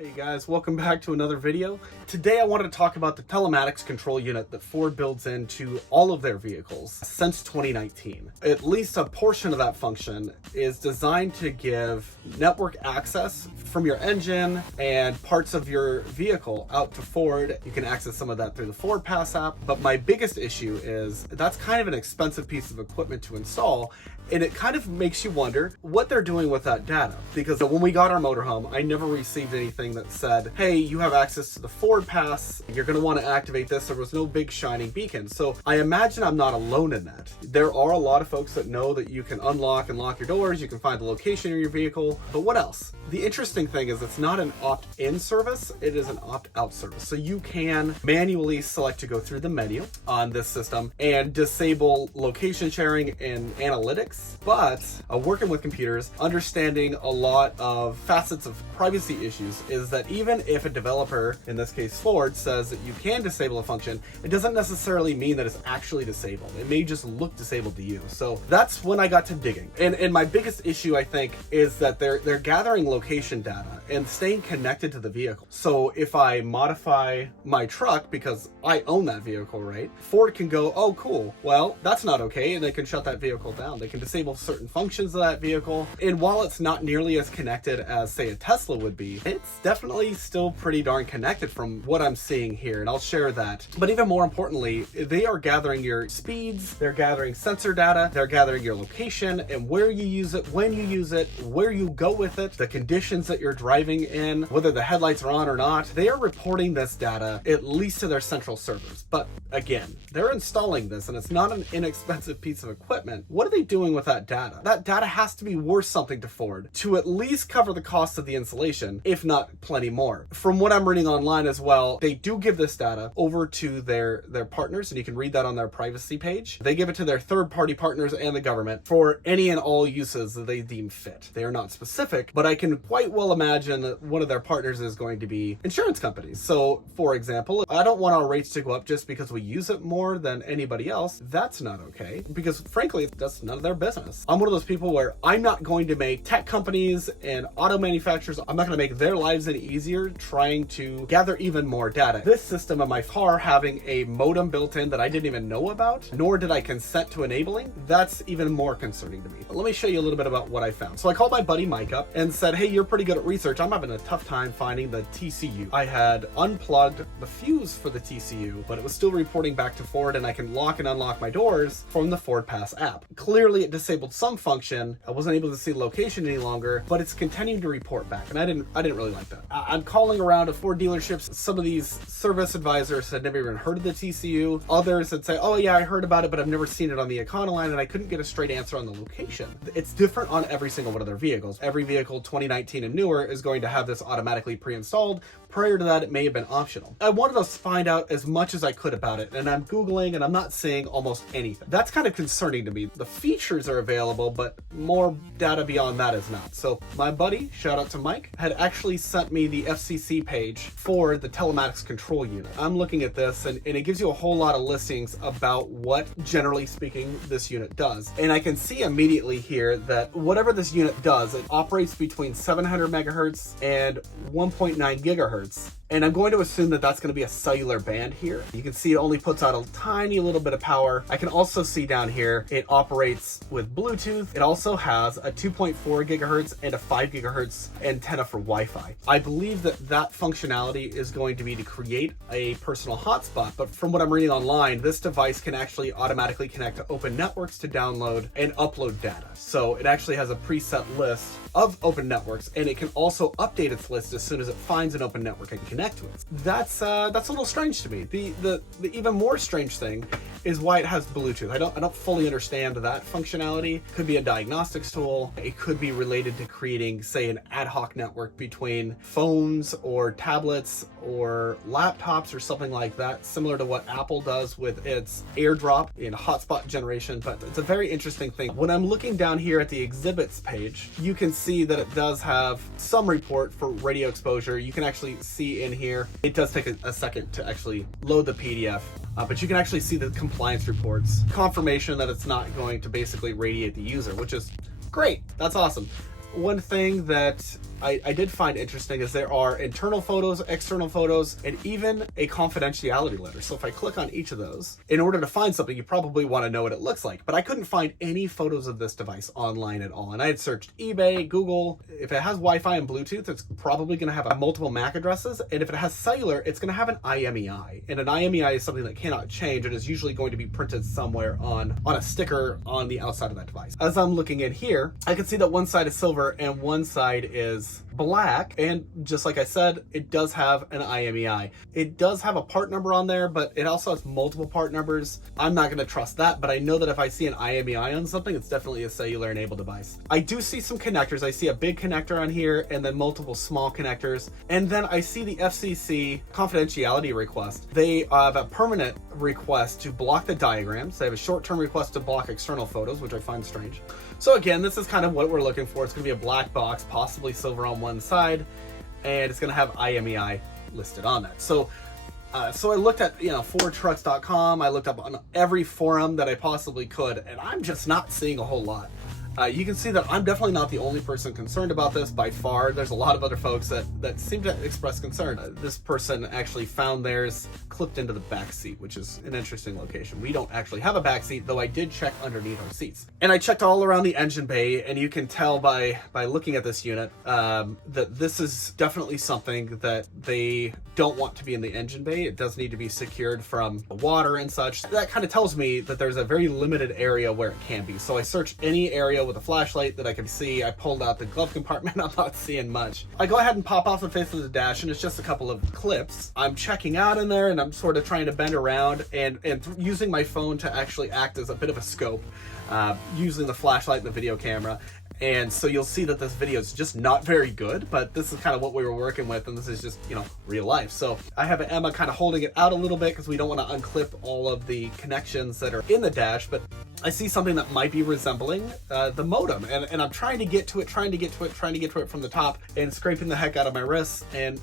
Hey guys, welcome back to another video. Today I wanted to talk about the Telematics Control Unit that Ford builds into all of their vehicles since 2019. At least a portion of that function is designed to give network access from your engine and parts of your vehicle out to Ford. You can access some of that through the Ford Pass app, but my biggest issue is that's kind of an expensive piece of equipment to install, and it kind of makes you wonder what they're doing with that data. Because when we got our motorhome, I never received anything that said, hey, you have access to the Ford Pass, you're going to want to activate this. There was no big shining beacon. So I imagine I'm not alone in that. There are a lot of folks that know that you can unlock and lock your doors, you can find the location of your vehicle, but what else? The interesting thing is it's not an opt-in service, it is an opt-out service. So you can manually select to go through the menu on this system and disable location sharing and analytics. But working with computers, understanding a lot of facets of privacy issues is that even if a developer, in this case Ford, says that you can disable a function, it doesn't necessarily mean that it's actually disabled. It may just look disabled to you. So that's when I got to digging. And my biggest issue, I think, is that they're gathering location data and staying connected to the vehicle. So if I modify my truck, because I own that vehicle, right? Ford can go, oh cool, well, that's not okay, and they can shut that vehicle down. They can disable certain functions of that vehicle. And while it's not nearly as connected as, say, a Tesla would be, it's definitely still pretty darn connected from what I'm seeing here, and I'll share that. But even more importantly, they are gathering your speeds, they're gathering sensor data, they're gathering your location and where you use it, when you use it, where you go with it, the conditions that you're driving in, whether the headlights are on or not. They are reporting this data at least to their central servers. But again, they're installing this and it's not an inexpensive piece of equipment. What are they doing with that data? That data has to be worth something to Ford to at least cover the cost of the installation, if not plenty more. From what I'm reading online as well, they do give this data over to their partners, and you can read that on their privacy page. They give it to their third-party partners and the government for any and all uses that they deem fit. They are not specific, but I can quite well imagine that one of their partners is going to be insurance companies. So, for example, I don't want our rates to go up just because we use it more than anybody else. That's not okay, because frankly, that's none of their business. I'm one of those people where I'm not going to make tech companies and auto manufacturers, I'm not going to make their lives any easier trying to gather even more data. This system of my car having a modem built in that I didn't even know about, nor did I consent to enabling, that's even more concerning to me. But let me show you a little bit about what I found. So I called my buddy Mike up and said, hey, you're pretty good at research. I'm having a tough time finding the TCU. I had unplugged the fuse for the TCU, but it was still reporting back to Ford, and I can lock and unlock my doors from the Ford Pass app. Clearly it disabled some function. I wasn't able to see the location any longer, but it's continuing to report back, and I didn't really like that. I'm calling around to Ford dealerships. Some of these service advisors had never even heard of the TCU. Others had say, oh yeah, I heard about it, but I've never seen it on the Econoline, and I couldn't get a straight answer on the location. It's different on every single one of their vehicles. Every vehicle 2019 and newer is going to have this automatically pre-installed. Prior to that, it may have been optional. I wanted to find out as much as I could about it, and I'm Googling and I'm not seeing almost anything. That's kind of concerning to me. The features are available, but more data beyond that is not. So my buddy, shout out to Mike, had actually sent me the FCC page for the Telematics Control Unit. I'm looking at this and it gives you a whole lot of listings about what, generally speaking, this unit does. And I can see immediately here that whatever this unit does, it operates between 700 megahertz and 1.9 gigahertz. And I'm going to assume that that's going to be a cellular band here. You can see it only puts out a tiny little bit of power. I can also see down here, it operates with Bluetooth. It also has a 2.4 gigahertz and a 5 gigahertz antenna for Wi-Fi. I believe that that functionality is going to be to create a personal hotspot, but from what I'm reading online, this device can actually automatically connect to open networks to download and upload data. So it actually has a preset list of open networks, and it can also update its list as soon as it finds an open network and can connect to it. That's a little strange to me. The even more strange thing is why it has Bluetooth. I don't fully understand that functionality. Could be a diagnostics tool. It could be related to creating, say, an ad hoc network between phones or tablets or laptops or something like that, similar to what Apple does with its AirDrop in hotspot generation. But it's a very interesting thing. When I'm looking down here at the exhibits page, you can see that it does have some report for radio exposure. You can actually see in here, it does take a second to actually load the PDF, but you can actually see the compliance reports, confirmation that it's not going to basically radiate the user, which is great. That's awesome. One thing that I did find interesting is there are internal photos, external photos, and even a confidentiality letter. So if I click on each of those, in order to find something, you probably want to know what it looks like. But I couldn't find any photos of this device online at all. And I had searched eBay, Google. If it has Wi-Fi and Bluetooth, it's probably going to have multiple MAC addresses. And if it has cellular, it's going to have an IMEI. And an IMEI is something that cannot change. It is usually going to be printed somewhere on a sticker on the outside of that device. As I'm looking in here, I can see that one side is silver and one side is black. And just like I said, it does have an IMEI. It does have a part number on there, but it also has multiple part numbers. I'm not going to trust that, but I know that if I see an IMEI on something, it's definitely a cellular enabled device. I do see some connectors. I see a big connector on here and then multiple small connectors. And then I see the FCC confidentiality request. They have a permanent request to block the diagrams. They have a short-term request to block external photos, which I find strange. So again, this is kind of what we're looking for. It's going to be a black box, possibly silver on one side, and it's going to have IMEI listed on that. So I looked at, FordTrucks.com. I looked up on every forum that I possibly could, and I'm just not seeing a whole lot. You can see that I'm definitely not the only person concerned about this by far. There's a lot of other folks that seem to express concern. This person actually found theirs clipped into the back seat, which is an interesting location. We don't actually have a back seat, though I did check underneath our seats. And I checked all around the engine bay, and you can tell by looking at this unit that this is definitely something that they don't want to be in the engine bay. It does need to be secured from water and such. That kind of tells me that there's a very limited area where it can be. So I searched any area with a flashlight that I could see. I pulled out the glove compartment. I'm not seeing much. I go ahead and pop off the face of the dash, and it's just a couple of clips. I'm checking out in there, and I'm sort of trying to bend around and using my phone to actually act as a bit of a scope, using the flashlight and the video camera. And so you'll see that this video is just not very good, but this is kind of what we were working with, and this is just, real life. So I have Emma kind of holding it out a little bit because we don't want to unclip all of the connections that are in the dash, but I see something that might be resembling the modem, and I'm trying to get to it from the top, and scraping the heck out of my wrists, and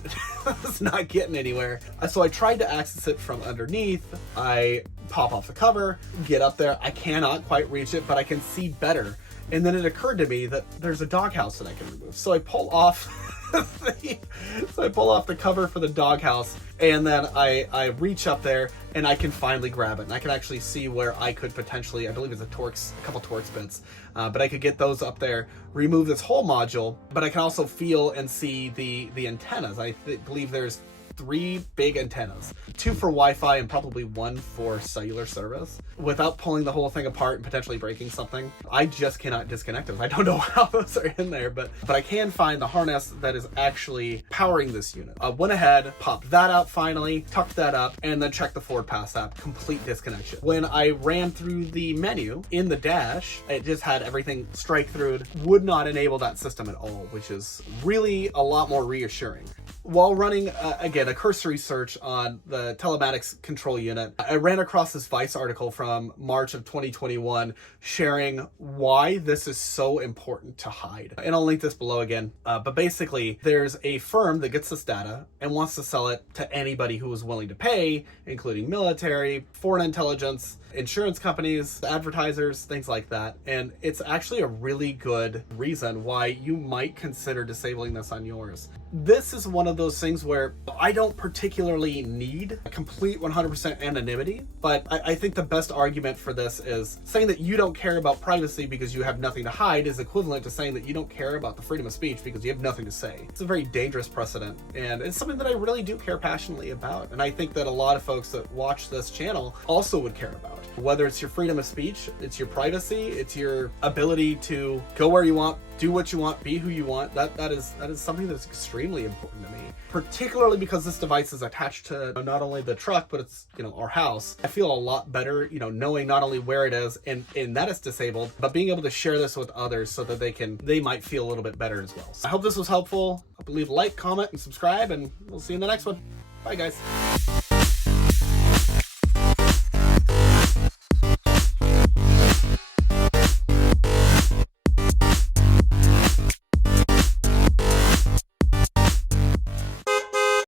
it's not getting anywhere. So I tried to access it from underneath. I pop off the cover, get up there. I cannot quite reach it, but I can see better. And then it occurred to me that there's a doghouse that I can remove. So I pull off the cover for the doghouse, and then I reach up there and I can finally grab it. And I can actually see where I could potentially, I believe it's a couple Torx bits, but I could get those up there, remove this whole module, but I can also feel and see the antennas. I believe there's 3 big antennas, 2 for Wi-Fi and probably 1 for cellular service. Without pulling the whole thing apart and potentially breaking something, I just cannot disconnect those. I don't know how those are in there, but I can find the harness that is actually powering this unit. I went ahead, popped that out finally, tucked that up, and then checked the FordPass app, complete disconnection. When I ran through the menu in the dash, it just had everything strike through, would not enable that system at all, which is really a lot more reassuring. While running, again, a cursory search on the Telematics Control Unit, I ran across this Vice article from March of 2021 sharing why this is so important to hide. And I'll link this below again. But basically, there's a firm that gets this data and wants to sell it to anybody who is willing to pay, including military, foreign intelligence, insurance companies, advertisers, things like that. And it's actually a really good reason why you might consider disabling this on yours. This is one of those things where I don't particularly need a complete 100% anonymity, but I think the best argument for this is saying that you don't care about privacy because you have nothing to hide is equivalent to saying that you don't care about the freedom of speech because you have nothing to say. It's a very dangerous precedent, and it's something that I really do care passionately about. And I think that a lot of folks that watch this channel also would care about. Whether it's your freedom of speech, it's your privacy, it's your ability to go where you want, do what you want, be who you want. That is something that's extremely important to me, particularly because this device is attached to not only the truck, but it's, our house. I feel a lot better, knowing not only where it is and that it's disabled, but being able to share this with others so that they might feel a little bit better as well. So I hope this was helpful. I hope you leave a like, comment, and subscribe, and we'll see you in the next one. Bye, guys.